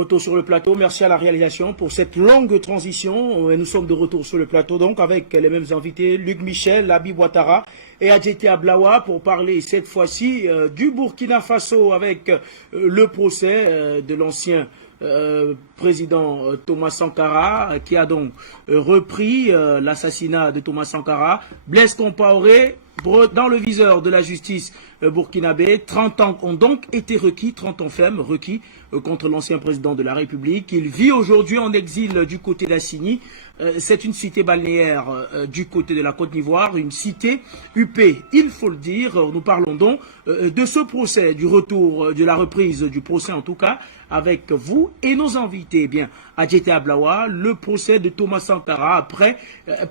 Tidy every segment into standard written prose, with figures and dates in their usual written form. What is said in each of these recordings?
Retour sur le plateau. Merci à la réalisation pour cette longue transition. Et nous sommes de retour sur le plateau donc avec les mêmes invités, Luc Michel, Habib Ouattara et Adjeté Ablaoua pour parler cette fois-ci du Burkina Faso avec le procès de l'ancien président Thomas Sankara qui a donc repris l'assassinat de Thomas Sankara. Blaise Compaoré dans le viseur de la justice burkinabé. 30 ans ont donc été requis, 30 ans fermes requis contre l'ancien président de la République. Il vit aujourd'hui en exil du côté d'Assini. C'est une cité balnéaire du côté de la Côte d'Ivoire, une cité huppée, il faut le dire. Nous parlons donc de ce procès, du retour, de la reprise du procès en tout cas, avec vous et nos invités. Eh bien, Adjeté Ablaoua, le procès de Thomas Sankara, après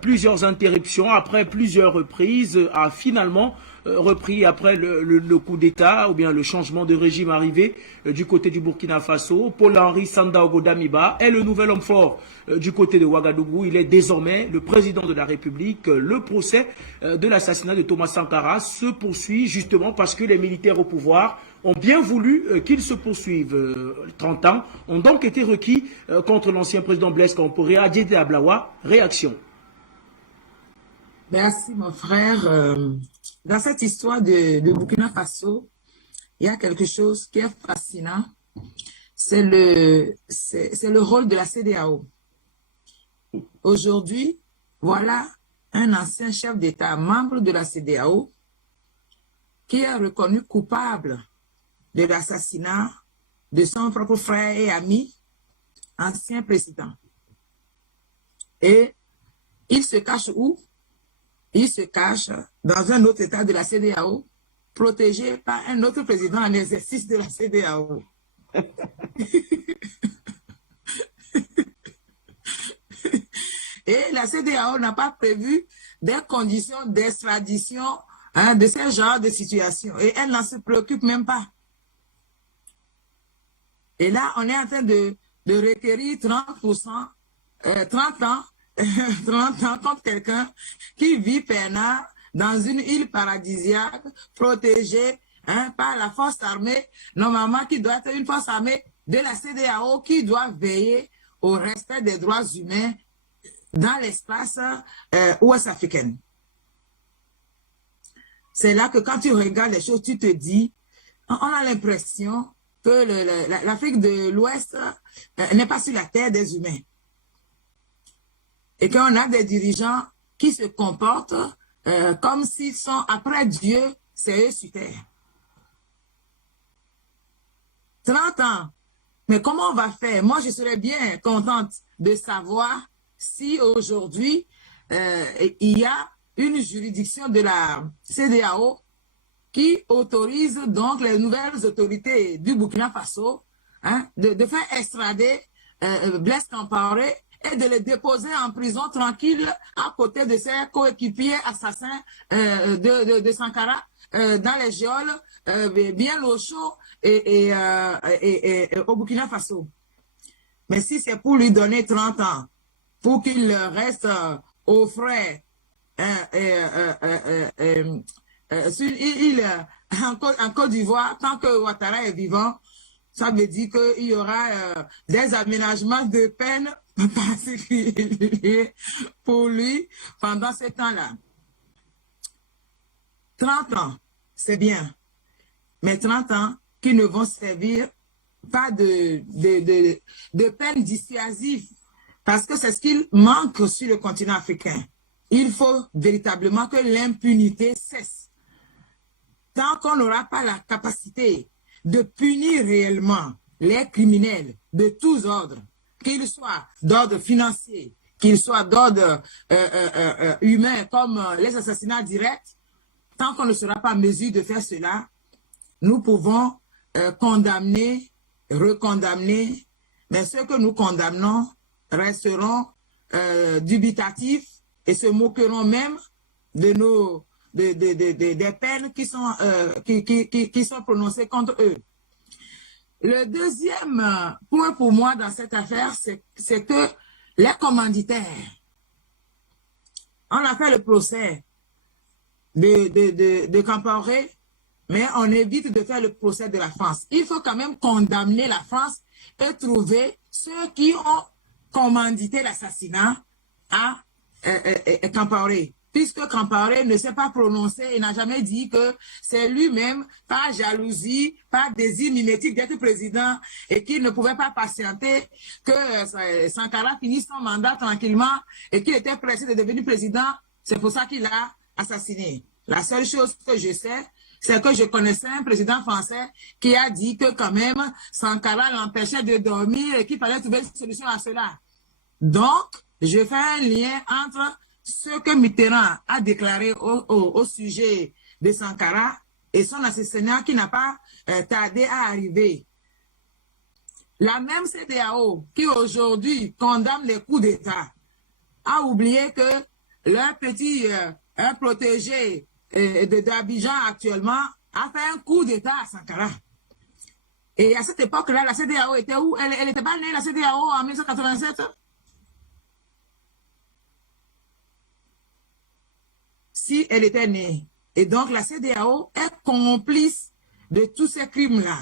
plusieurs interruptions, après plusieurs reprises, a finalement repris après le coup d'État ou bien le changement de régime arrivé du côté du Burkina Faso. Paul-Henri Sandaogo Damiba est le nouvel homme fort du côté de Ouagadougou. Il est désormais le président de la République. Le procès de l'assassinat de Thomas Sankara se poursuit justement parce que les militaires au pouvoir ont bien voulu qu'il se poursuive. 30 ans ont donc été requis contre l'ancien président Blaise Compaoré. Adjeté Ablaoua, réaction. Merci mon frère. Dans cette histoire de Burkina Faso, il y a quelque chose qui est fascinant. C'est le rôle de la CEDEAO. Aujourd'hui, voilà un ancien chef d'État, membre de la CEDEAO, qui est reconnu coupable de l'assassinat de son propre frère et ami, ancien président. Et il se cache où? Il se cache dans un autre État de la CEDEAO, protégé par un autre président en exercice de la CEDEAO. Et la CEDEAO n'a pas prévu des conditions d'extradition de ce genre de situation. Et elle n'en se préoccupe même pas. Et là, on est en train de requérir 30%, 30 ans, 30 ans contre quelqu'un qui vit peinard dans une île paradisiaque, protégée par la force armée, normalement qui doit être une force armée de la CEDEAO qui doit veiller au respect des droits humains dans l'espace ouest africain. C'est là que quand tu regardes les choses, tu te dis, on a l'impression que l'Afrique de l'Ouest n'est pas sur la terre des humains. Et qu'on a des dirigeants qui se comportent comme s'ils sont après Dieu, c'est eux sur terre. 30 ans. Mais comment on va faire? Moi, je serais bien contente de savoir si aujourd'hui, il y a une juridiction de la CEDEAO qui autorise donc les nouvelles autorités du Burkina Faso de faire extrader Blaise Compaoré et de le déposer en prison tranquille à côté de ses coéquipiers assassins de Sankara dans les geôles, bien au chaud et au Burkina Faso. Mais si c'est pour lui donner 30 ans, pour qu'il reste au frais sur une île en Côte d'Ivoire, tant que Ouattara est vivant, ça veut dire qu'il y aura des aménagements de peine particuliers pour lui pendant ce temps-là. 30 ans, c'est bien, mais 30 ans qui ne vont servir pas de peine dissuasive, parce que c'est ce qu'il manque sur le continent africain. Il faut véritablement que l'impunité cesse. Tant qu'on n'aura pas la capacité de punir réellement les criminels de tous ordres, qu'ils soient d'ordre financier, qu'ils soient d'ordre humain, comme les assassinats directs, tant qu'on ne sera pas en mesure de faire cela, nous pouvons condamner, recondamner, mais ceux que nous condamnons resteront dubitatifs et se moqueront même de des peines qui sont prononcées contre eux. Le deuxième point pour moi dans cette affaire, c'est que les commanditaires, on a fait le procès de Compaoré, mais on évite de faire le procès de la France. Il faut quand même condamner la France et trouver ceux qui ont commandité l'assassinat à Compaoré. Puisque Compaoré ne s'est pas prononcé et n'a jamais dit que c'est lui-même, par jalousie, par désir mimétique d'être président et qu'il ne pouvait pas patienter que Sankara finisse son mandat tranquillement et qu'il était pressé de devenir président. C'est pour ça qu'il l'a assassiné. La seule chose que je sais, c'est que je connaissais un président français qui a dit que quand même Sankara l'empêchait de dormir et qu'il fallait trouver une solution à cela. Donc, je fais un lien entre ce que Mitterrand a déclaré au sujet de Sankara et son assassinat qui n'a pas tardé à arriver. La même CEDEAO qui aujourd'hui condamne les coups d'État a oublié que leur petit protégé d'Abidjan actuellement a fait un coup d'État à Sankara. Et à cette époque-là, la CEDEAO était où? Elle n'était pas née, la CEDEAO, en 1987? Si elle était née. Et donc, la CEDEAO est complice de tous ces crimes-là.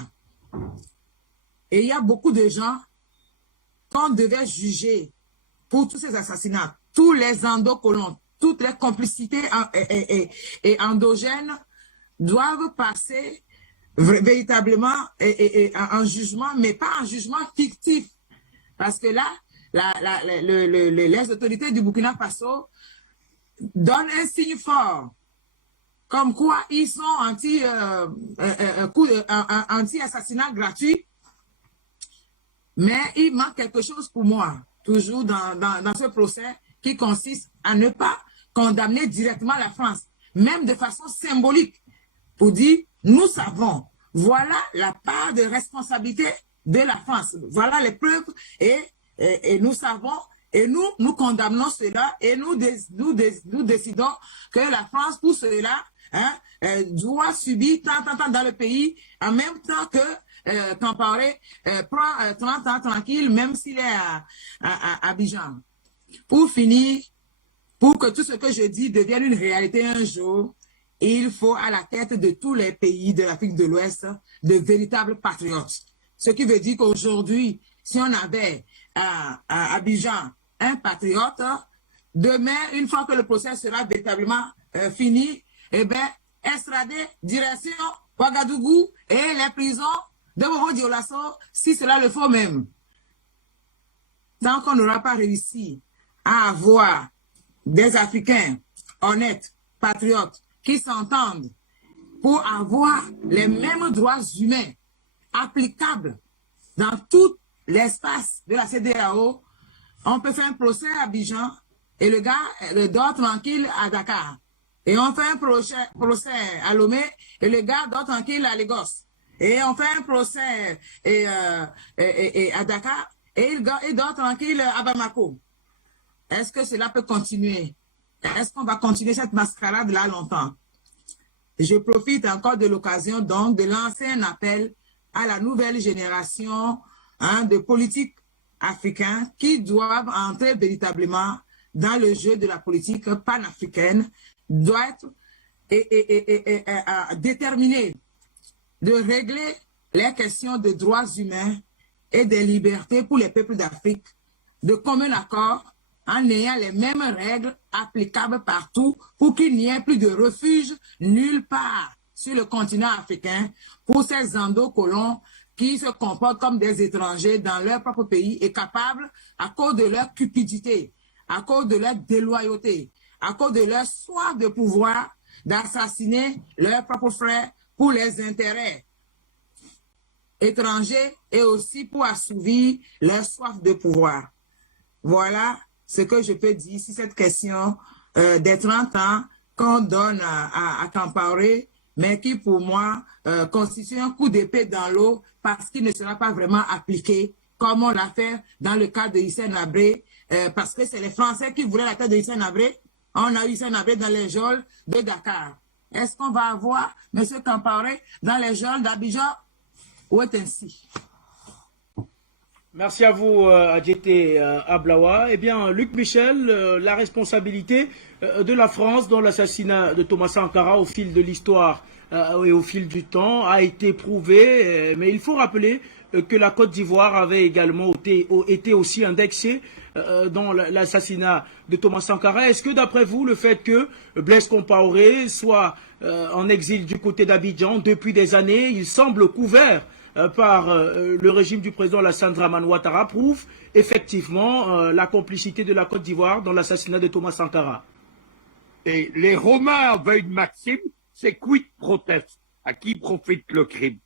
Et il y a beaucoup de gens qu'on devait juger pour tous ces assassinats, tous les endocolons, toutes les complicités et endogènes doivent passer véritablement en jugement, mais pas en jugement fictif. Parce que là, les autorités du Burkina Faso donnent un signe fort, comme quoi ils sont anti-assassinat gratuit, mais il manque quelque chose pour moi, toujours dans ce procès, qui consiste à ne pas condamner directement la France, même de façon symbolique, pour dire, nous savons, voilà la part de responsabilité de la France, voilà les preuves, et nous savons, et nous condamnons cela, et nous décidons que la France, pour cela, doit subir tant dans le pays, en même temps que Compaoré prend 30 ans tranquille, même s'il est à Abidjan. Pour finir, pour que tout ce que je dis devienne une réalité un jour, il faut à la tête de tous les pays de l'Afrique de l'Ouest de véritables patriotes. Ce qui veut dire qu'aujourd'hui, si on avait à Abidjan un patriote, demain, une fois que le procès sera véritablement fini, eh bien, extradé, direction Ouagadougou et les prisons de Bobo Dioulasso, si cela le faut même. Tant qu'on n'aura pas réussi à avoir des Africains honnêtes, patriotes, qui s'entendent pour avoir les mêmes droits humains applicables dans tout l'espace de la CEDEAO, on peut faire un procès à Abidjan et le gars dort tranquille à Dakar. Et on fait un procès à Lomé et le gars dort tranquille à Lagos. Et on fait un procès à Dakar et il dort tranquille à Bamako. Est-ce que cela peut continuer? Est-ce qu'on va continuer cette mascarade-là longtemps? Je profite encore de l'occasion donc de lancer un appel à la nouvelle génération de politiques africains qui doivent entrer véritablement dans le jeu de la politique panafricaine, doivent être déterminés de régler les questions de droits humains et des libertés pour les peuples d'Afrique de commun accord en ayant les mêmes règles applicables partout pour qu'il n'y ait plus de refuge nulle part sur le continent africain pour ces endocolons qui se comportent comme des étrangers dans leur propre pays et capables, à cause de leur cupidité, à cause de leur déloyauté, à cause de leur soif de pouvoir, d'assassiner leurs propres frères pour les intérêts étrangers et aussi pour assouvir leur soif de pouvoir. Voilà ce que je peux dire sur cette question des 30 ans qu'on donne à Compaoré, mais qui pour moi constitue un coup d'épée dans l'eau parce qu'il ne sera pas vraiment appliqué comme on l'a fait dans le cas de Hissène Habré, parce que c'est les Français qui voulaient la tête de Hissène Habré. On a eu Hissène Habré dans les geôles de Dakar. Est-ce qu'on va avoir M. Compaoré dans les geôles d'Abidjan ou est ainsi? Merci à vous, Adjeté Ablawa. Eh bien, Luc Michel, la responsabilité de la France dans l'assassinat de Thomas Sankara au fil de l'histoire et au fil du temps a été prouvée, mais il faut rappeler que la Côte d'Ivoire avait également été aussi indexée dans l'assassinat de Thomas Sankara. Est-ce que d'après vous, le fait que Blaise Compaoré soit en exil du côté d'Abidjan depuis des années, il semble couvert par le régime du président Alassane Dramane Ouattara, prouve effectivement la complicité de la Côte d'Ivoire dans l'assassinat de Thomas Sankara? Et les Romains avaient une maxime, c'est quid protest, à qui profite le crime.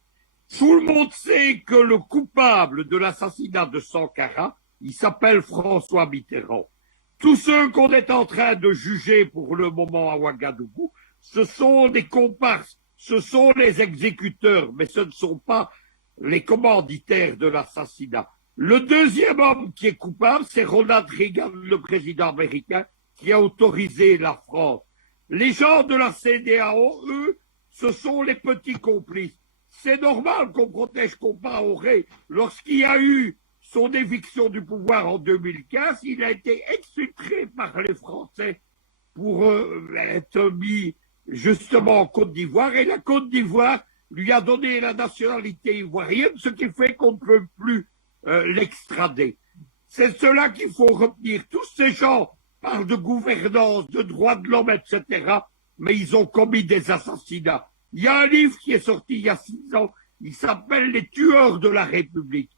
Tout le monde sait que le coupable de l'assassinat de Sankara, il s'appelle François Mitterrand. Tous ceux qu'on est en train de juger pour le moment à Ouagadougou, ce sont des comparses, ce sont les exécuteurs, mais ce ne sont pas les commanditaires de l'assassinat. Le deuxième homme qui est coupable, c'est Ronald Reagan, le président américain, qui a autorisé la France. Les gens de la CEDEAO, eux, ce sont les petits complices. C'est normal qu'on protège Compaoré. Lorsqu'il y a eu son éviction du pouvoir en 2015, il a été exfiltré par les Français pour être mis justement en Côte d'Ivoire. Et la Côte d'Ivoire lui a donné la nationalité ivoirienne, ce qui fait qu'on ne peut plus l'extrader. C'est cela qu'il faut retenir. Tous ces gens parlent de gouvernance, de droits de l'homme, etc., mais ils ont commis des assassinats. Il y a un livre qui est sorti il y a 6 ans, il s'appelle « Les tueurs de la République ».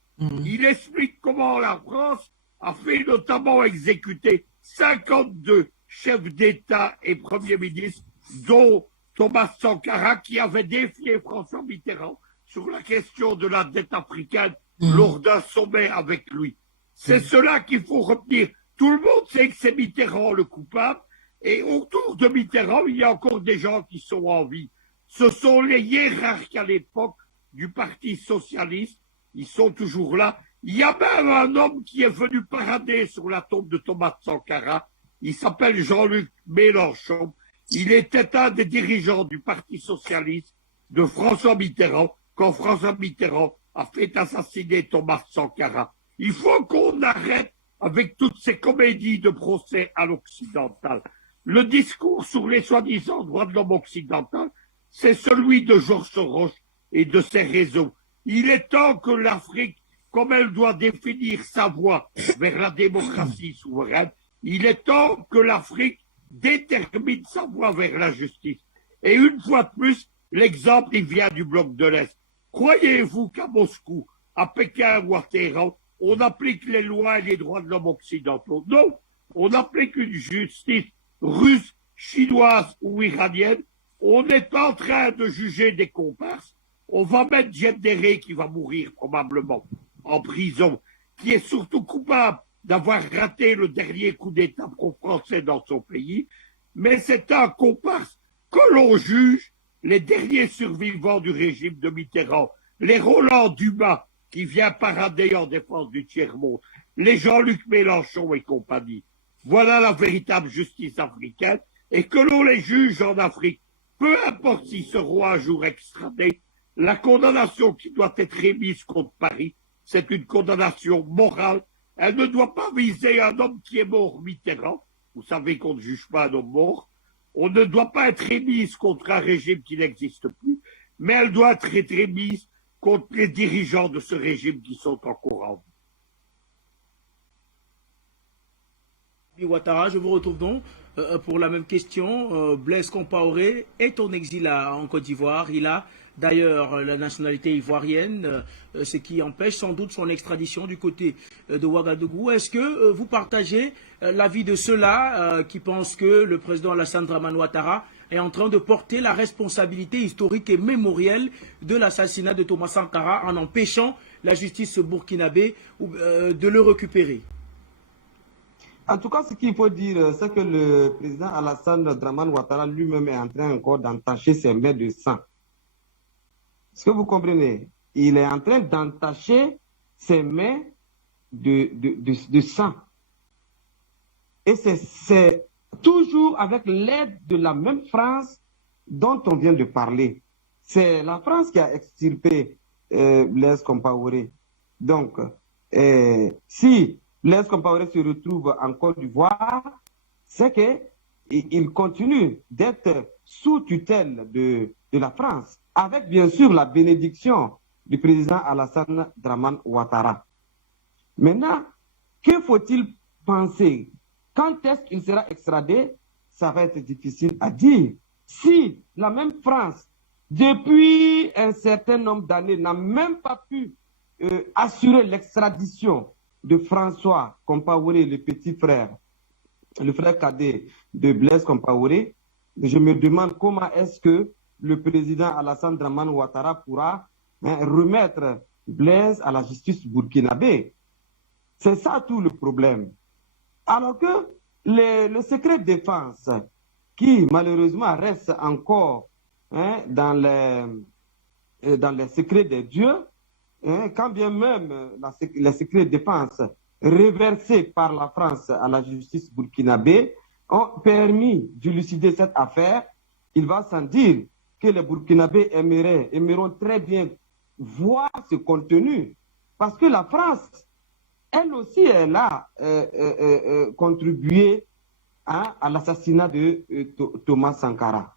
Il explique comment la France a fait notamment exécuter 52 chefs d'État et premiers ministres, dont Thomas Sankara, qui avait défié François Mitterrand sur la question de la dette africaine lors d'un sommet avec lui. C'est cela qu'il faut retenir. Tout le monde sait que c'est Mitterrand le coupable, et autour de Mitterrand, il y a encore des gens qui sont en vie. Ce sont les hiérarques à l'époque du Parti socialiste, ils sont toujours là. Il y a même un homme qui est venu parader sur la tombe de Thomas Sankara, il s'appelle Jean-Luc Mélenchon. Il était un des dirigeants du Parti socialiste de François Mitterrand, quand François Mitterrand a fait assassiner Thomas Sankara. Il faut qu'on arrête avec toutes ces comédies de procès à l'occidental. Le discours sur les soi-disant droits de l'homme occidental, c'est celui de Georges Soros et de ses réseaux. Il est temps que l'Afrique, comme elle doit définir sa voie vers la démocratie souveraine, il est temps que l'Afrique détermine sa voie vers la justice. Et une fois de plus, l'exemple, il vient du bloc de l'Est. Croyez-vous qu'à Moscou, à Pékin ou à Téhéran, on applique les lois et les droits de l'homme occidentaux? Non, on applique une justice russe, chinoise ou iranienne. On est en train de juger des comparses. On va mettre Djedéré, qui va mourir probablement en prison, qui est surtout coupable d'avoir raté le dernier coup d'État pro-français dans son pays. Mais c'est un comparse que l'on juge, les derniers survivants du régime de Mitterrand, les Roland Dumas, qui vient parader en défense du tiers-monde, les Jean-Luc Mélenchon et compagnie. Voilà la véritable justice africaine, et que l'on les juge en Afrique. Peu importe s'ils seront un jour extradés, la condamnation qui doit être émise contre Paris, c'est une condamnation morale. Elle ne doit pas viser un homme qui est mort, Mitterrand. Vous savez qu'on ne juge pas un homme mort. On ne doit pas être émise contre un régime qui n'existe plus, mais elle doit être émise contre les dirigeants de ce régime qui sont encore en vie. Ouattara, je vous retrouve donc pour la même question. Blaise Compaoré est en exil en Côte d'Ivoire. Il a d'ailleurs la nationalité ivoirienne, ce qui empêche sans doute son extradition du côté de Ouagadougou. Est-ce que vous partagez l'avis de ceux-là qui pensent que le président Alassane Dramane Ouattara est en train de porter la responsabilité historique et mémorielle de l'assassinat de Thomas Sankara en empêchant la justice burkinabé de le récupérer? En tout cas, ce qu'il faut dire, c'est que le président Alassane Dramane Ouattara lui-même est en train encore d'entacher ses mains de sang. Est-ce que vous comprenez? Il est en train d'entacher ses mains de sang. Et c'est toujours avec l'aide de la même France dont on vient de parler. C'est la France qui a extirpé Blaise Compaoré. Donc, si Blaise Compaoré se retrouve en Côte d'Ivoire, c'est qu'il continue d'être sous tutelle de la France, avec bien sûr la bénédiction du président Alassane Draman Ouattara. Maintenant, que faut-il penser? Quand est-ce qu'il sera extradé? Ça va être difficile à dire. Si la même France, depuis un certain nombre d'années, n'a même pas pu assurer l'extradition de François Compaoré, le petit frère, le frère cadet de Blaise Compaoré, je me demande comment est-ce que le président Alassane Draman Ouattara pourra remettre Blaise à la justice burkinabé. C'est ça tout le problème. Alors que le secret de défense, qui malheureusement reste encore dans les secrets des dieux, quand bien même les secrets de défense reversés par la France à la justice burkinabé ont permis d'élucider cette affaire, il va sans dire que les Burkinabés aimeront très bien voir ce contenu, parce que la France, elle aussi, elle a contribué à l'assassinat de Thomas Sankara.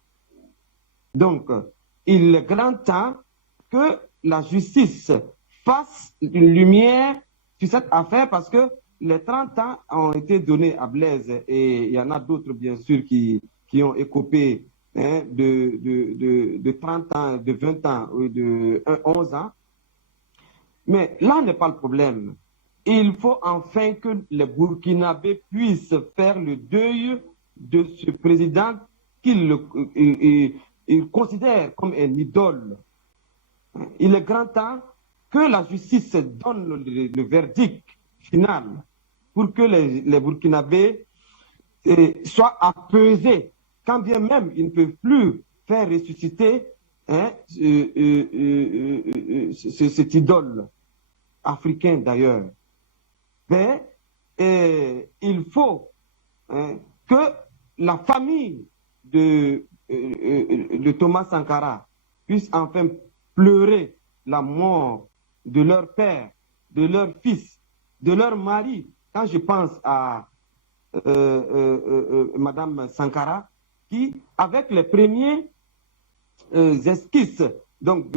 Donc, il est grand temps que la justice fasse une lumière sur cette affaire, parce que les 30 ans ont été donnés à Blaise, et il y en a d'autres, bien sûr, qui ont écopé de 30 ans, de 20 ans, ou de 11 ans. Mais là n'est pas le problème. Il faut enfin que les Burkinabés puissent faire le deuil de ce président qu'ils considèrent comme un idole. Il est grand temps que la justice donne le verdict final pour que les Burkinabés soient apaisés, quand bien même ils ne peuvent plus faire ressusciter cet idole africain d'ailleurs. Mais il faut que la famille de Thomas Sankara puisse enfin pleurer la mort de leur père, de leur fils, de leur mari. Quand je pense à Madame Sankara, qui, avec les premiers esquisses donc,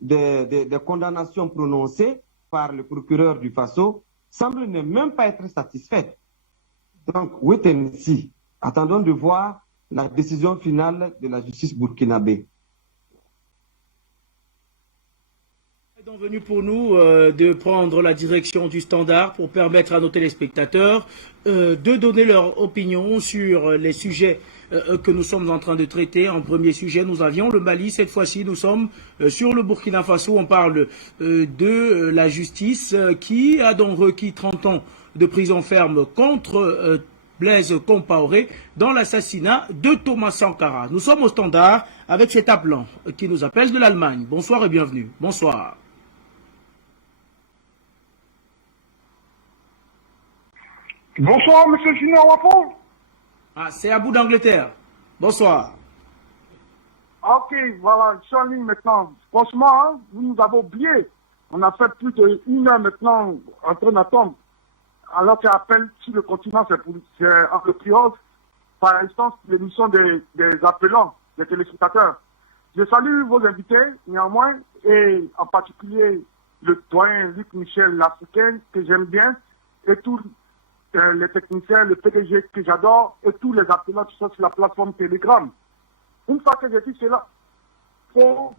des condamnations prononcées par le procureur du Faso, semble ne même pas être satisfaite. Donc, wait and see. Attendons de voir la décision finale de la justice burkinabé. Il est venu pour nous de prendre la direction du Standard pour permettre à nos téléspectateurs de donner leur opinion sur les sujets que nous sommes en train de traiter. En premier sujet, nous avions le Mali. Cette fois-ci, nous sommes sur le Burkina Faso. On parle de la justice qui a donc requis 30 ans de prison ferme contre Blaise Compaoré dans l'assassinat de Thomas Sankara. Nous sommes au Standard avec cet appelant qui nous appelle de l'Allemagne. Bonsoir et bienvenue. Bonsoir. Bonsoir, monsieur Junior Wapon. Ah, c'est Abou d'Angleterre. Bonsoir. Ok, voilà, je suis en ligne maintenant. Franchement, hein, vous nous avez oublié. On a fait plus d'1 heure maintenant en train d'attendre. Alors qu'il appelle sur le continent, c'est en priorité, par instance, l'émission des appelants, des téléspectateurs. Je salue vos invités, néanmoins, et en particulier le doyen Luc Michel, l'Africain, que j'aime bien, et tous les techniciens, le PDG que j'adore, et tous les appelants qui sont sur la plateforme Telegram. Une fois que j'ai dit cela, en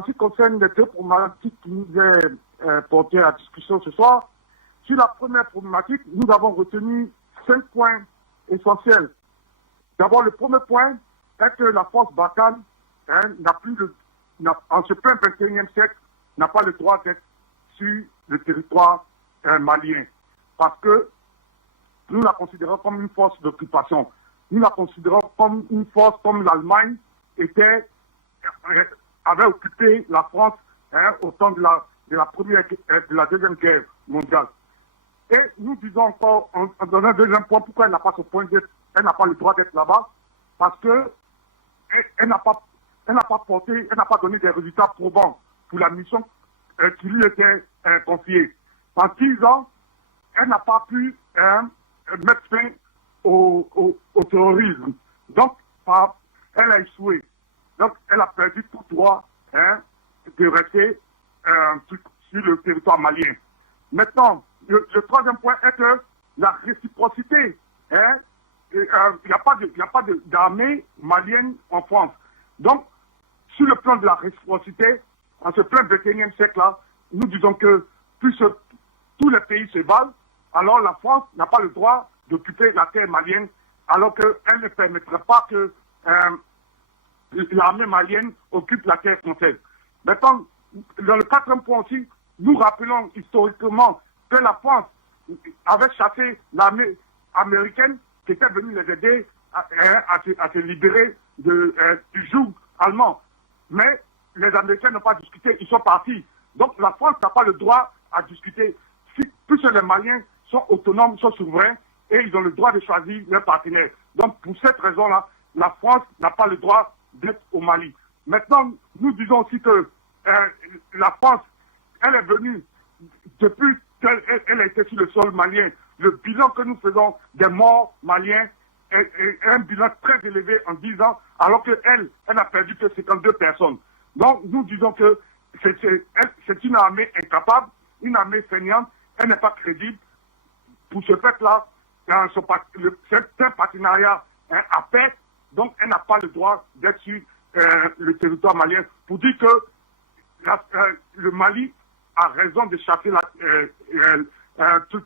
ce qui concerne les deux problématiques qui nous est portées à la discussion ce soir, sur la première problématique, nous avons retenu 5 points essentiels. D'abord, le premier point est que la force Barkhane en ce plein 21e siècle, n'a pas le droit d'être sur le territoire malien. Parce que nous la considérons comme une force d'occupation. Nous la considérons comme une force comme l'Allemagne avait occupé la France au temps de la Deuxième Guerre mondiale. Et nous disons encore, dans un deuxième point, pourquoi elle n'a pas ce point d'être, elle n'a pas le droit d'être là-bas, parce que elle n'a pas donné des résultats probants pour la mission qui lui était confiée. En 10 ans, elle n'a pas pu mettre fin au terrorisme. Donc, elle a échoué. Donc, elle a perdu tout droit de rester territoire malien. Maintenant, le troisième point est que la réciprocité, hein, il n'y a pas d'armée malienne en France. Donc, sur le plan de la réciprocité, en ce plein 21e siècle-là, nous disons que plus tous les pays se valent, alors la France n'a pas le droit d'occuper la terre malienne, alors qu'elle ne permettrait pas que l'armée malienne occupe la terre française. Maintenant, dans le quatrième point aussi, nous rappelons historiquement que la France avait chassé l'armée américaine qui était venue les aider à se libérer du joug allemand. Mais les Américains n'ont pas discuté, ils sont partis. Donc la France n'a pas le droit à discuter. Plus les Maliens sont autonomes, sont souverains, et ils ont le droit de choisir leurs partenaires. Donc pour cette raison-là, la France n'a pas le droit d'être au Mali. Maintenant, nous disons aussi que la France, elle est venue, depuis qu'elle a été sur le sol malien, le bilan que nous faisons des morts maliens est un bilan très élevé en 10 ans, alors qu'elle n'a perdu que 52 personnes. Donc nous disons que c'est une armée incapable, une armée fainéante, elle n'est pas crédible. Pour ce fait-là, c'est un partenariat à perte, donc elle n'a pas le droit d'être sur le territoire malien. Pour dire que le Mali a raison de chasser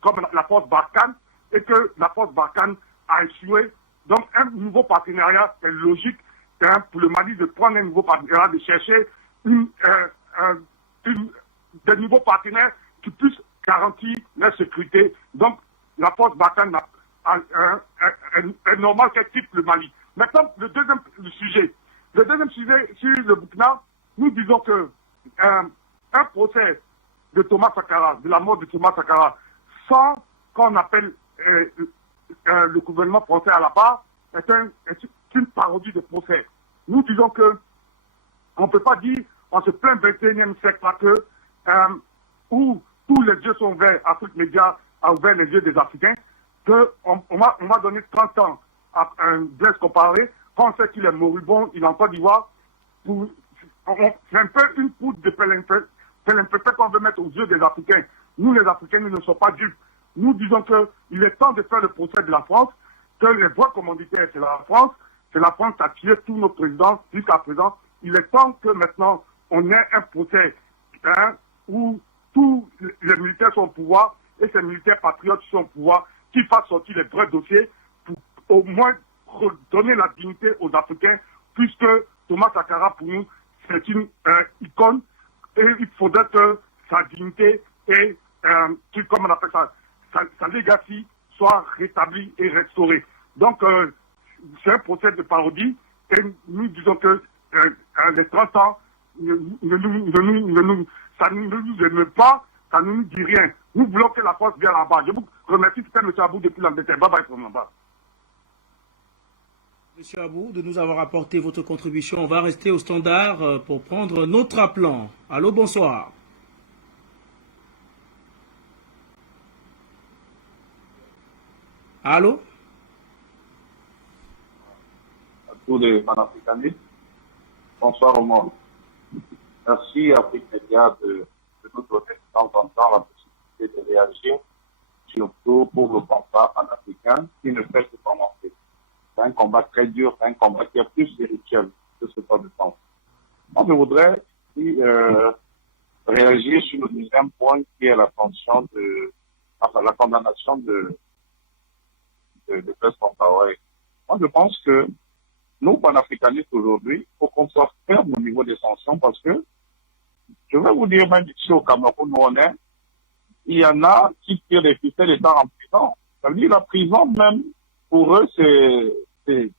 comme la force Barkhane, et que la force Barkhane a échoué. Donc un nouveau partenariat est logique pour le Mali de prendre un nouveau partenariat, de chercher des nouveaux partenaires qui puissent garantir leur sécurité. Donc la force Barkhane est normal qu'elle quitte le Mali. Maintenant, le deuxième sujet sur le Burkina, nous disons que un procès de Thomas Sankara, de la mort de Thomas Sankara, sans qu'on appelle le gouvernement français à la barre, est une parodie de procès. Nous disons que on ne peut pas dire en ce plein 21e siècle-là que où tous les yeux sont ouverts, Afrique Média a ouvert les yeux des Africains, qu'on m'a donné 30 ans à un Blaise Compaoré, quand on sait qu'il est moribond, il est en Côte d'Ivoire, c'est un peu une poudre de pèlempépé qu'on veut mettre aux yeux des Africains. Nous, les Africains, nous ne sommes pas dupes. Nous disons qu'il est temps de faire le procès de la France, que les voies commanditaires, c'est la France qui a tué tous nos présidents jusqu'à présent. Il est temps que maintenant, on ait un procès où tous les militaires sont au pouvoir et ces militaires patriotes sont au pouvoir, qui fassent sortir les vrais dossiers pour au moins redonner la dignité aux Africains, puisque Thomas Sankara, pour nous, c'est une icône, et il faudrait que sa dignité et, comme on appelle ça, sa legacy soit rétablie et restaurée. Donc, c'est un procès de parodie, et nous disons que les 30 ans, ça ne nous émeut pas, ça ne nous dit rien. Nous voulons que la force vienne là-bas. Je vous remercie, c'était M. Abou depuis l'Angleterre. Bye bye from là-bas. Monsieur Abou, de nous avoir apporté votre contribution. On va rester au standard pour prendre notre appelant. Allô, bonsoir. Allô? À tous les panafricanistes, bonsoir au monde. Merci à Afrique Média de nous donner de temps en temps la possibilité de réagir, surtout pour le combat panafricain qui ne fait que commencer. C'est un combat très dur, c'est un combat qui est plus spirituel que ce pas de temps. Moi, je voudrais réagir sur le deuxième point qui est la condamnation de Blaise Compaoré. Moi, je pense que nous, panafricanistes aujourd'hui, il faut qu'on soit ferme au niveau des sanctions parce que, je vais vous dire, même ici au Cameroun où on est, il y en a qui tirent des ficelles étant en prison. Ça veut dire la prison même, pour eux, c'est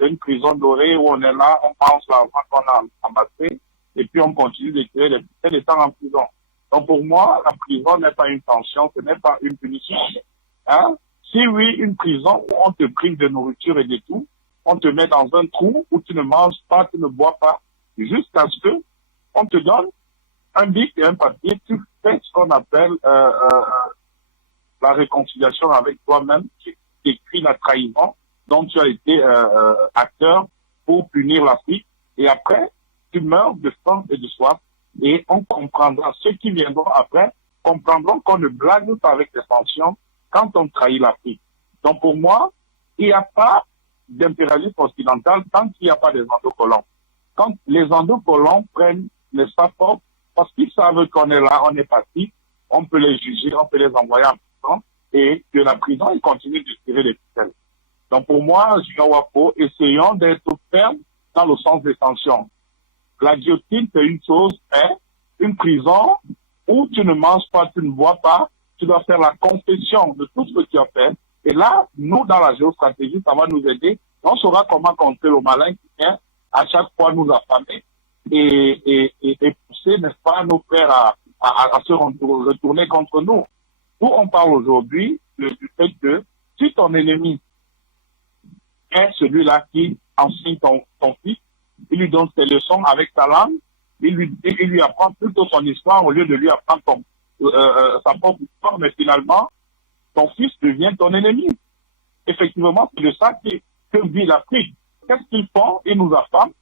une prison dorée où on est là, on pense l'argent qu'on a amassé, et puis on continue de tirer des ficelles étant en prison. Donc pour moi, la prison n'est pas une sanction, ce n'est pas une punition. Hein? Si oui, une prison où on te prive de nourriture et de tout, on te met dans un trou où tu ne manges pas, tu ne bois pas, jusqu'à ce que on te donne un bic et un papier, tu fais ce qu'on appelle la réconciliation avec toi-même, qui décrit la trahison dont tu as été acteur pour punir l'Afrique, et après, tu meurs de faim et de soif, Et on comprendra, ceux qui viendront après comprendront qu'on ne blague pas avec les sanctions quand on trahit l'Afrique. Donc pour moi, il n'y a pas d'impérialisme occidental tant qu'il n'y a pas des endocolons. Quand les endocolons prennent les passeports, parce qu'ils savent qu'on est là, on est parti, on peut les juger, on peut les envoyer en prison, et que la prison, ils continuent de tirer les ficelles. Donc pour moi, Julien Wafo, essayons d'être fermes dans le sens des sanctions. La guillotine, c'est une chose, hein, une prison où tu ne manges pas, tu ne bois pas, tu dois faire la confession de tout ce que tu as fait. Et là, nous, dans la géostratégie, ça va nous aider. On saura comment contrer le malin qui vient à chaque fois nous affamer et pousser, n'est-ce pas, nos frères à se retourner contre nous. Nous, on parle aujourd'hui du fait que si ton ennemi est celui-là qui enseigne ton fils, il lui donne ses leçons avec sa langue, il lui apprend plutôt son histoire au lieu de lui apprendre sa propre histoire, mais finalement, ton fils devient ton ennemi. Effectivement, c'est de ça que vit l'Afrique. Qu'est-ce qu'ils font? Ils nous affament,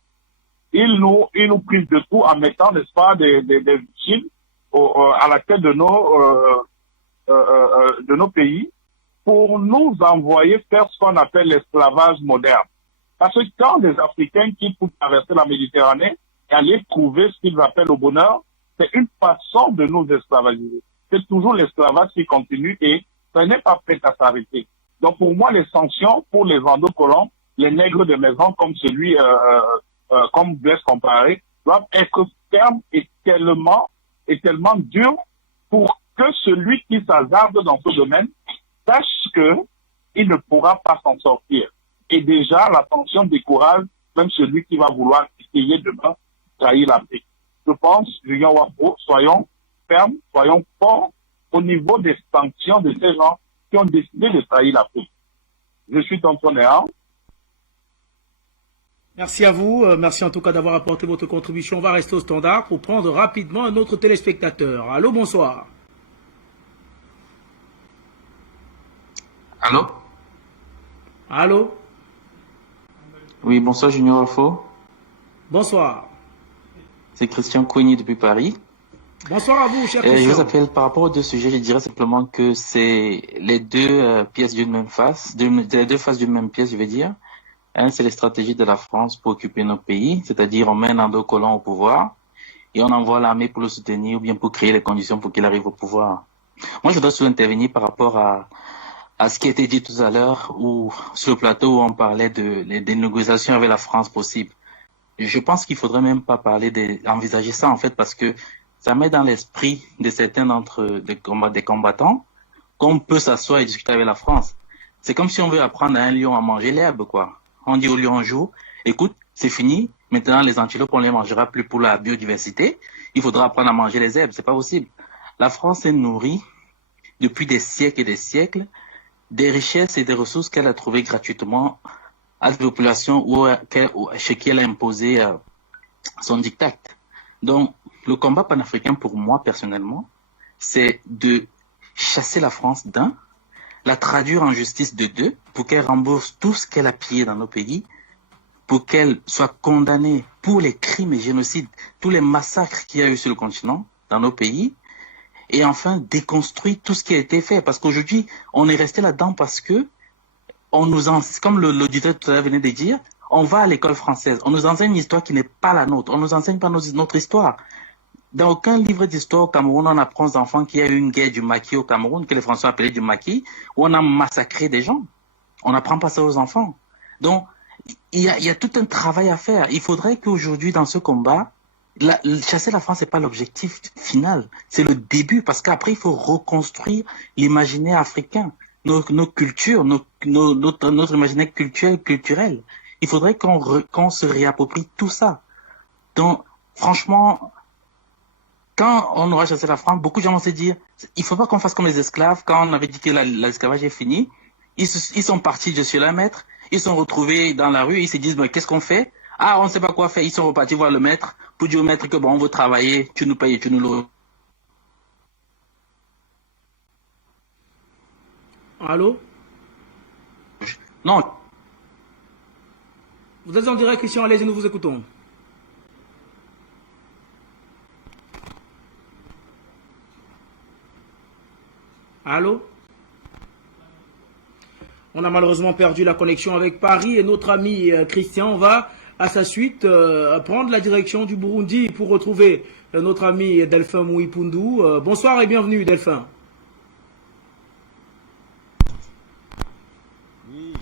ils nous privent de tout en mettant, n'est-ce pas, des vigiles à la tête de nos pays pour nous envoyer faire ce qu'on appelle l'esclavage moderne. Parce que quand les Africains quittent pour traverser la Méditerranée et aller trouver ce qu'ils appellent le bonheur, c'est une façon de nous esclavagiser. C'est toujours l'esclavage qui continue et ça n'est pas prêt à s'arrêter. Donc pour moi, les sanctions pour les endocolons, les nègres de maison comme celui, comme Blaise comparé, doivent être fermes et tellement dures pour que celui qui s'hasarde dans ce domaine sache qu'il ne pourra pas s'en sortir. Et déjà, la sanction décourage même celui qui va vouloir essayer demain trahir l'Afrique. Je pense, Julien Wafo, soyons fermes, soyons forts au niveau des sanctions de ces gens qui ont décidé de trahir l'Afrique. Je suis Tonton Néant. Merci à vous. Merci en tout cas d'avoir apporté votre contribution. On va rester au standard pour prendre rapidement un autre téléspectateur. Allô, bonsoir. Allô? Allô? Oui, bonsoir Junior Wafo. Bonsoir. C'est Christian Kouini depuis Paris. Bonsoir à vous, cher Je Christian. vous appelle par rapport aux deux sujets, je dirais simplement que c'est les deux pièces d'une même face, les deux faces d'une même pièce, je vais dire. Un, c'est les stratégies de la France pour occuper nos pays, c'est-à-dire on met un endocolon au pouvoir et on envoie l'armée pour le soutenir ou bien pour créer les conditions pour qu'il arrive au pouvoir. Moi, je voudrais surtout intervenir par rapport à ce qui a été dit tout à l'heure, ou sur le plateau où on parlait des négociations avec la France possibles. Je pense qu'il faudrait même pas envisager ça en fait, parce que ça met dans l'esprit de certains des combattants qu'on peut s'asseoir et discuter avec la France. C'est comme si on veut apprendre à un lion à manger l'herbe, quoi. On dit au lion un jour, écoute, c'est fini, maintenant les antilopes on les mangera plus pour la biodiversité, il faudra apprendre à manger les herbes, c'est pas possible. La France est nourrie depuis des siècles et des siècles des richesses et des ressources qu'elle a trouvées gratuitement à la population chez qui elle a imposé son diktat. Donc, le combat panafricain pour moi, personnellement, c'est de chasser la France d'un, la traduire en justice de deux, pour qu'elle rembourse tout ce qu'elle a pillé dans nos pays, pour qu'elle soit condamnée pour les crimes et génocides, tous les massacres qu'il y a eu sur le continent, dans nos pays, et enfin déconstruire tout ce qui a été fait. Parce qu'aujourd'hui, on est resté là-dedans parce que on nous comme l'auditeur tout à l'heure venait de dire, on va à l'école française, on nous enseigne une histoire qui n'est pas la nôtre, on nous enseigne pas notre histoire. Dans aucun livre d'histoire au Cameroun, on apprend aux enfants qu'il y a eu une guerre du maquis au Cameroun, que les Français appelaient du maquis, où on a massacré des gens. On n'apprend pas ça aux enfants. Donc, il y a tout un travail à faire. Il faudrait qu'aujourd'hui, dans ce combat, chasser la France n'est pas l'objectif final, c'est le début, parce qu'après il faut reconstruire l'imaginaire africain, nos cultures, notre imaginaire culturel. Il faudrait qu'on se réapproprie tout ça. Donc, franchement, quand on aura chassé la France, beaucoup de gens vont se dire, il faut pas qu'on fasse comme les esclaves. Quand on avait dit que l'esclavage est fini, ils sont partis de chez leur maître, ils sont retrouvés dans la rue, ils se disent, mais qu'est-ce qu'on fait? Ah, on ne sait pas quoi faire. Ils sont repartis voir le maître pour dire au maître que bon, on veut travailler, tu nous payes, tu nous loges. Allô? Non. Vous êtes en direct, Christian, allez-y, nous vous écoutons. Allô? On a malheureusement perdu la connexion avec Paris et notre ami Christian va à sa suite prendre la direction du Burundi pour retrouver notre ami Delphin Mouipundu. Bonsoir et bienvenue Delphin. Oui.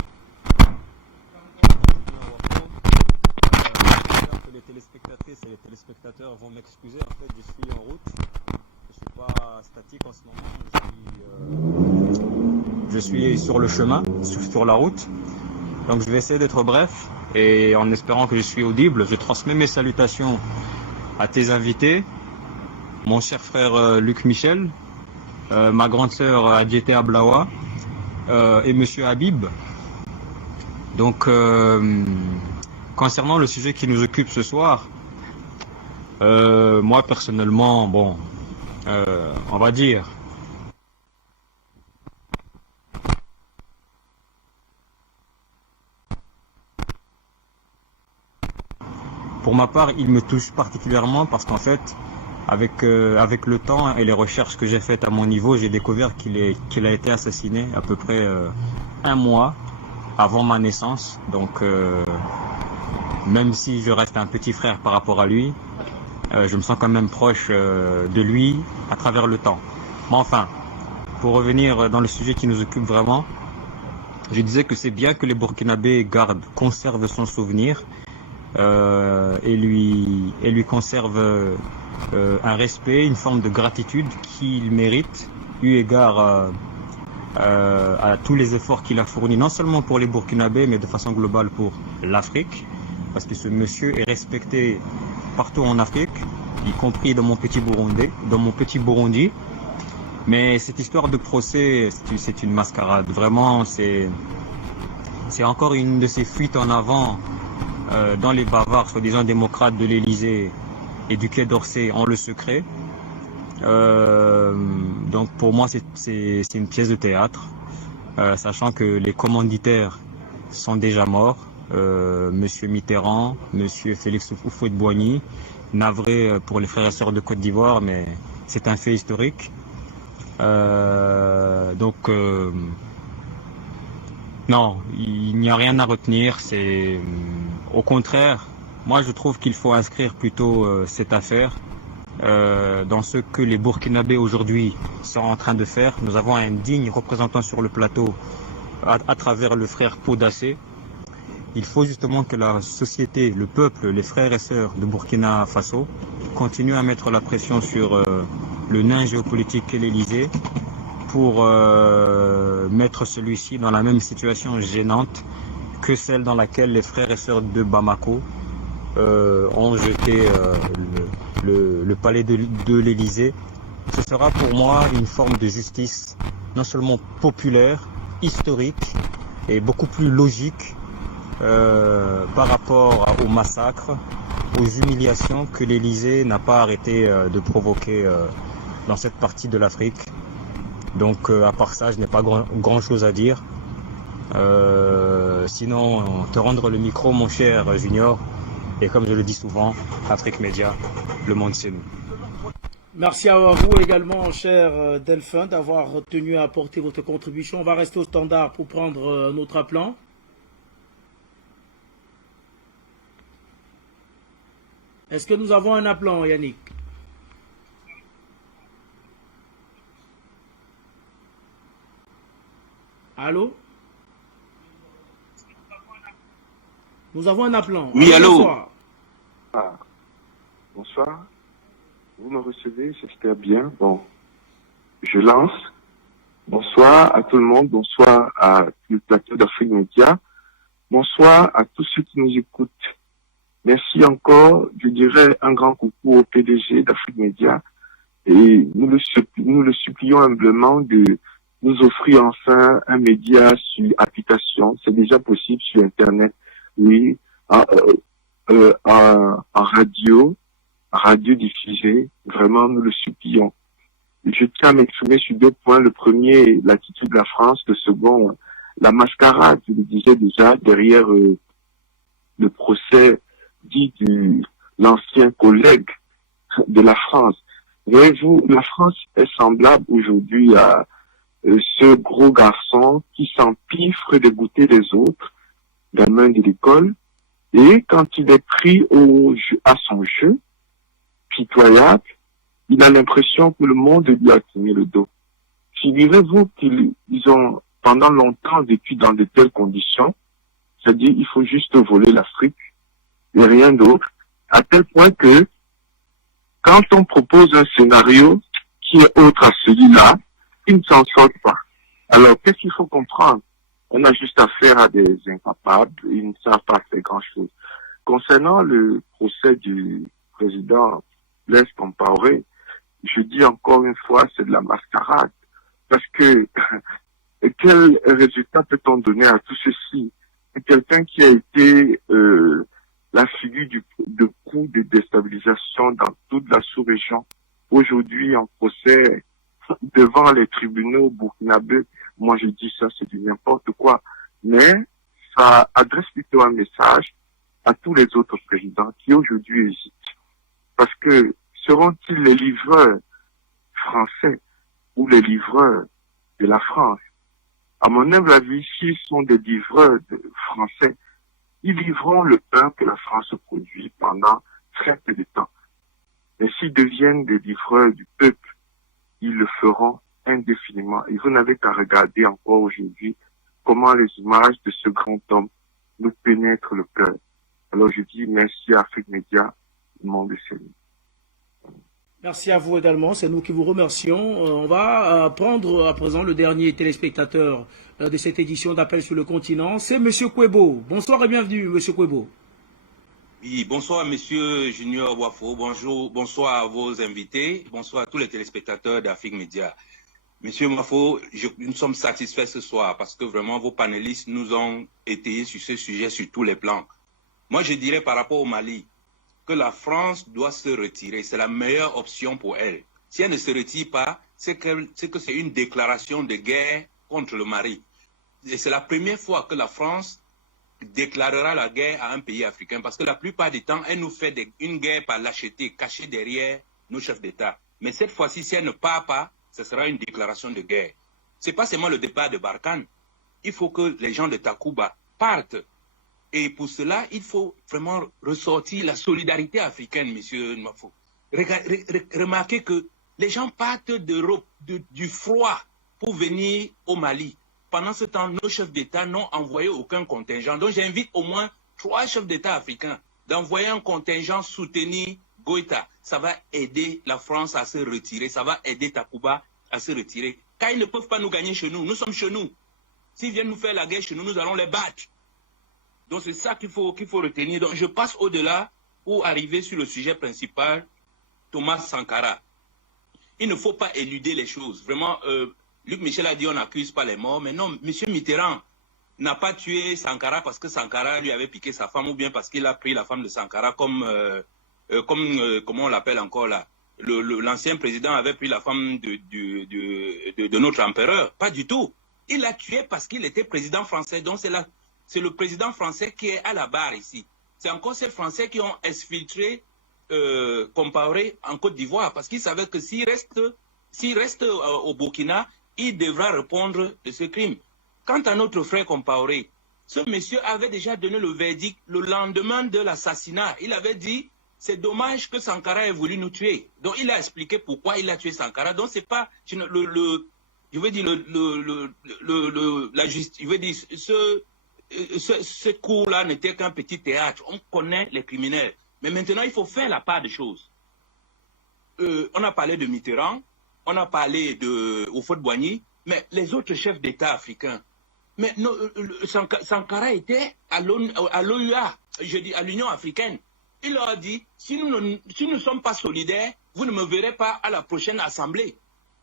Les téléspectatrices et les téléspectateurs vont m'excuser. En fait, je suis en route. Je suis pas statique en ce moment. Je suis sur le chemin, sur la route. Donc je vais essayer d'être bref et en espérant que je suis audible, je transmets mes salutations à tes invités, mon cher frère Luc Michel, ma grande sœur Adjeté Ablawa et monsieur Habib. Donc concernant le sujet qui nous occupe ce soir, moi personnellement, bon, on va dire, pour ma part, il me touche particulièrement parce qu'en fait, avec le temps et les recherches que j'ai faites à mon niveau, j'ai découvert qu'il a été assassiné à peu près un mois avant ma naissance. Donc, même si je reste un petit frère par rapport à lui, je me sens quand même proche de lui à travers le temps. Mais enfin, pour revenir dans le sujet qui nous occupe vraiment, je disais que c'est bien que les Burkinabés conservent son souvenir et lui conservent un respect, une forme de gratitude qu'il mérite, eu égard à tous les efforts qu'il a fournis, non seulement pour les Burkinabés, mais de façon globale pour l'Afrique, parce que ce monsieur est respecté partout en Afrique, y compris dans mon petit Burundi. Mais cette histoire de procès, c'est une mascarade. Vraiment, c'est encore une de ces fuites en avant dans les bavards, soi-disant démocrates de l'Élysée et du Quai d'Orsay en le secret. Donc pour moi, c'est une pièce de théâtre, sachant que les commanditaires sont déjà morts. Monsieur Mitterrand, Monsieur Félix Houphouët-Boigny, navré pour les frères et sœurs de Côte d'Ivoire, mais c'est un fait historique. Non, il n'y a rien à retenir. Au contraire, moi je trouve qu'il faut inscrire plutôt cette affaire dans ce que les Burkinabés aujourd'hui sont en train de faire. Nous avons un digne représentant sur le plateau à travers le frère Podacé. Il faut justement que la société, le peuple, les frères et sœurs de Burkina Faso continuent à mettre la pression sur le nain géopolitique qu'est l'Élysée pour mettre celui-ci dans la même situation gênante que celle dans laquelle les frères et sœurs de Bamako ont jeté le palais de l'Élysée. Ce sera pour moi une forme de justice non seulement populaire, historique et beaucoup plus logique par rapport au massacre, aux humiliations que l'Élysée n'a pas arrêté de provoquer dans cette partie de l'Afrique. Donc à part ça, je n'ai pas grand chose à dire. Sinon, te rendre le micro, mon cher Junior, et comme je le dis souvent, Afrique Média, le monde c'est nous. Merci à vous également, cher Delphin, d'avoir tenu à apporter votre contribution. On va rester au standard pour prendre notre appelant. Est-ce que nous avons un appelant, Yannick? Allô? Nous avons un appelant. Oui, allô? Bonsoir. Ah, bonsoir. Vous me recevez, j'espère bien. Bon, je lance. Bonsoir à tout le monde. Bonsoir à le plateau d'Afrique Média. Bonsoir à tous ceux qui nous écoutent. Merci encore. Je dirais un grand coucou au PDG d'Afrique Média. Et nous le supplions humblement de nous offrir enfin un média sur application. C'est déjà possible sur Internet. Oui, en radio diffusée. Vraiment, nous le supplions. Je tiens à m'exprimer sur deux points. Le premier, l'attitude de la France. Le second, la mascarade, je le disais déjà, derrière le procès dit de l'ancien collègue de la France. Voyez-vous, la France est semblable aujourd'hui à ce gros garçon qui s'empiffre de goûter les autres, gamins de l'école, et quand il est pris à son jeu, pitoyable, il a l'impression que le monde lui a tourné le dos. Figurez-vous qu'ils ont pendant longtemps vécu dans de telles conditions, c'est-à-dire il faut juste voler l'Afrique et rien d'autre, à tel point que quand on propose un scénario qui est autre à celui-là, ils ne s'en sortent pas. Alors qu'est-ce qu'il faut comprendre? On a juste affaire à des incapables, ils ne savent pas faire grand-chose. Concernant le procès du président Blaise Compaoré, je dis encore une fois, c'est de la mascarade. Parce que quel résultat peut-on donner à tout ceci? Quelqu'un qui a été la figure de coup de déstabilisation dans toute la sous-région, aujourd'hui en procès devant les tribunaux burkinabés, moi je dis ça c'est du n'importe quoi. Mais ça adresse plutôt un message à tous les autres présidents qui aujourd'hui hésitent. Parce que seront-ils les livreurs français ou les livreurs de la France? À mon humble avis, s'ils sont des livreurs français, ils livreront le pain que la France produit pendant très peu de temps. Et s'ils deviennent des livreurs du peuple, ils le feront indéfiniment. Et vous n'avez qu'à regarder encore aujourd'hui comment les images de ce grand homme nous pénètrent le cœur. Alors je dis merci à Afrique Média, le monde est salut. Merci à vous également, c'est nous qui vous remercions. On va prendre à présent le dernier téléspectateur de cette édition d'Appel sur le continent, c'est M. Kwebo. Bonsoir et bienvenue, M. Kwebo. Oui, bonsoir Monsieur Junior Wafo, bonsoir à vos invités, bonsoir à tous les téléspectateurs d'Afrique Média. Monsieur Wafo, nous sommes satisfaits ce soir parce que vraiment vos panélistes nous ont étayés sur ce sujet sur tous les plans. Moi je dirais par rapport au Mali, que la France doit se retirer. C'est la meilleure option pour elle. Si elle ne se retire pas, c'est que c'est une déclaration de guerre contre le Mali. Et c'est la première fois que la France déclarera la guerre à un pays africain. Parce que la plupart du temps, elle nous fait une guerre par lâcheté, cachée derrière nos chefs d'État. Mais cette fois-ci, si elle ne part pas, ce sera une déclaration de guerre. Ce n'est pas seulement le départ de Barkhane. Il faut que les gens de Takuba partent. Et pour cela, il faut vraiment ressortir la solidarité africaine, monsieur Nwafo. Remarquez que les gens partent d'Europe, du froid, pour venir au Mali. Pendant ce temps, nos chefs d'État n'ont envoyé aucun contingent. Donc j'invite au moins 3 chefs d'État africains d'envoyer un contingent soutenir Goïta. Ça va aider la France à se retirer, ça va aider Takuba à se retirer. Car ils ne peuvent pas nous gagner chez nous, nous sommes chez nous. S'ils viennent nous faire la guerre chez nous, nous allons les battre. Donc c'est ça qu'il faut retenir. Donc je passe au-delà pour arriver sur le sujet principal, Thomas Sankara. Il ne faut pas éluder les choses. Vraiment, Luc Michel a dit on n'accuse pas les morts, mais non, M. Mitterrand n'a pas tué Sankara parce que Sankara lui avait piqué sa femme ou bien parce qu'il a pris la femme de Sankara comment on l'appelle encore là. L'ancien président avait pris la femme de notre empereur. Pas du tout. Il l'a tué parce qu'il était président français. Donc c'est le président français qui est à la barre ici. C'est encore ces Français qui ont exfiltré Compaoré en Côte d'Ivoire parce qu'ils savaient que s'il reste au Burkina, il devra répondre de ce crime. Quant à notre frère Compaoré, ce monsieur avait déjà donné le verdict le lendemain de l'assassinat. Il avait dit c'est dommage que Sankara ait voulu nous tuer. Donc il a expliqué pourquoi il a tué Sankara. Donc c'est pas ce cours-là n'était qu'un petit théâtre. On connaît les criminels. Mais maintenant, il faut faire la part des choses. On a parlé de Mitterrand, on a parlé de Houphouët-Boigny, mais les autres chefs d'État africains. Mais Sankara était à l'OUA, je dis à l'Union africaine. Il leur a dit, si nous ne sommes pas solidaires, vous ne me verrez pas à la prochaine assemblée.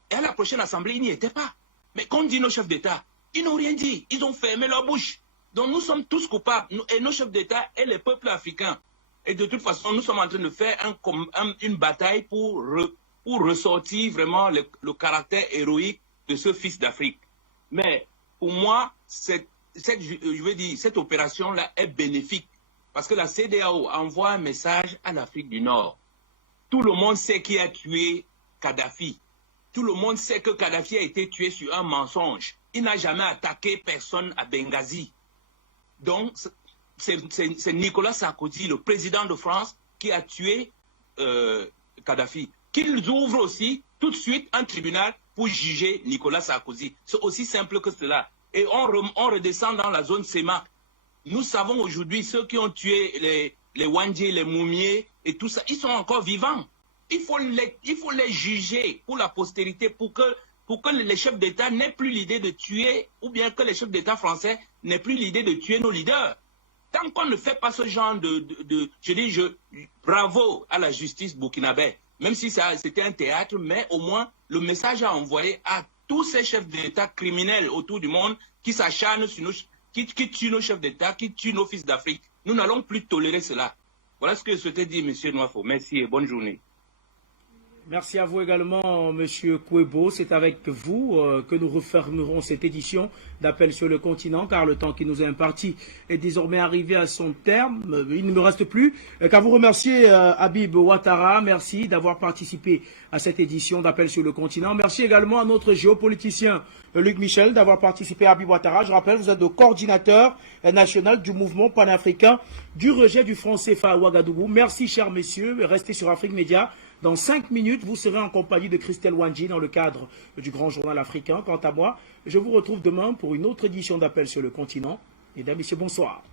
Et à la prochaine assemblée, il n'y était pas. Mais qu'on dit nos chefs d'État, ils n'ont rien dit, ils ont fermé leur bouche. Donc nous sommes tous coupables, et nos chefs d'État et les peuples africains. Et de toute façon, nous sommes en train de faire une bataille pour ressortir vraiment le caractère héroïque de ce fils d'Afrique. Mais pour moi, cette opération-là est bénéfique. Parce que la CEDEAO envoie un message à l'Afrique du Nord. Tout le monde sait qui a tué Kadhafi. tout le monde sait que Kadhafi a été tué sur un mensonge. Il n'a jamais attaqué personne à Benghazi. Donc, c'est Nicolas Sarkozy, le président de France, qui a tué Kadhafi. Qu'ils ouvrent aussi tout de suite un tribunal pour juger Nicolas Sarkozy. C'est aussi simple que cela. Et on redescend dans la zone CEMAC. Nous savons aujourd'hui ceux qui ont tué les Wandji, les Moumiers et tout ça, ils sont encore vivants. Il faut les juger pour la postérité, pour que les chefs d'État n'aient plus l'idée de tuer, ou bien que les chefs d'État français n'aient plus l'idée de tuer nos leaders. Tant qu'on ne fait pas ce genre bravo à la justice burkinabé, même si c'était un théâtre, mais au moins le message à envoyer à tous ces chefs d'État criminels autour du monde qui s'acharnent sur qui tuent nos chefs d'État, qui tuent nos fils d'Afrique. Nous n'allons plus tolérer cela. Voilà ce que je souhaitais dire, M. Nwafo. Merci et bonne journée. Merci à vous également, Monsieur Kouebo. C'est avec vous que nous refermerons cette édition d'Appel sur le continent, car le temps qui nous est imparti est désormais arrivé à son terme. Il ne me reste plus qu'à vous remercier, Habib Ouattara. Merci d'avoir participé à cette édition d'Appel sur le continent. Merci également à notre géopoliticien, Luc Michel, d'avoir participé à Habib Ouattara. Je rappelle, vous êtes le coordinateur national du mouvement panafricain du rejet du franc CFA à Ouagadougou. Merci, chers messieurs. Restez sur Afrique Média. Dans 5 minutes, vous serez en compagnie de Christelle Wandji dans le cadre du Grand Journal africain. Quant à moi, je vous retrouve demain pour une autre édition d'Appel sur le continent. Mesdames, Messieurs, bonsoir.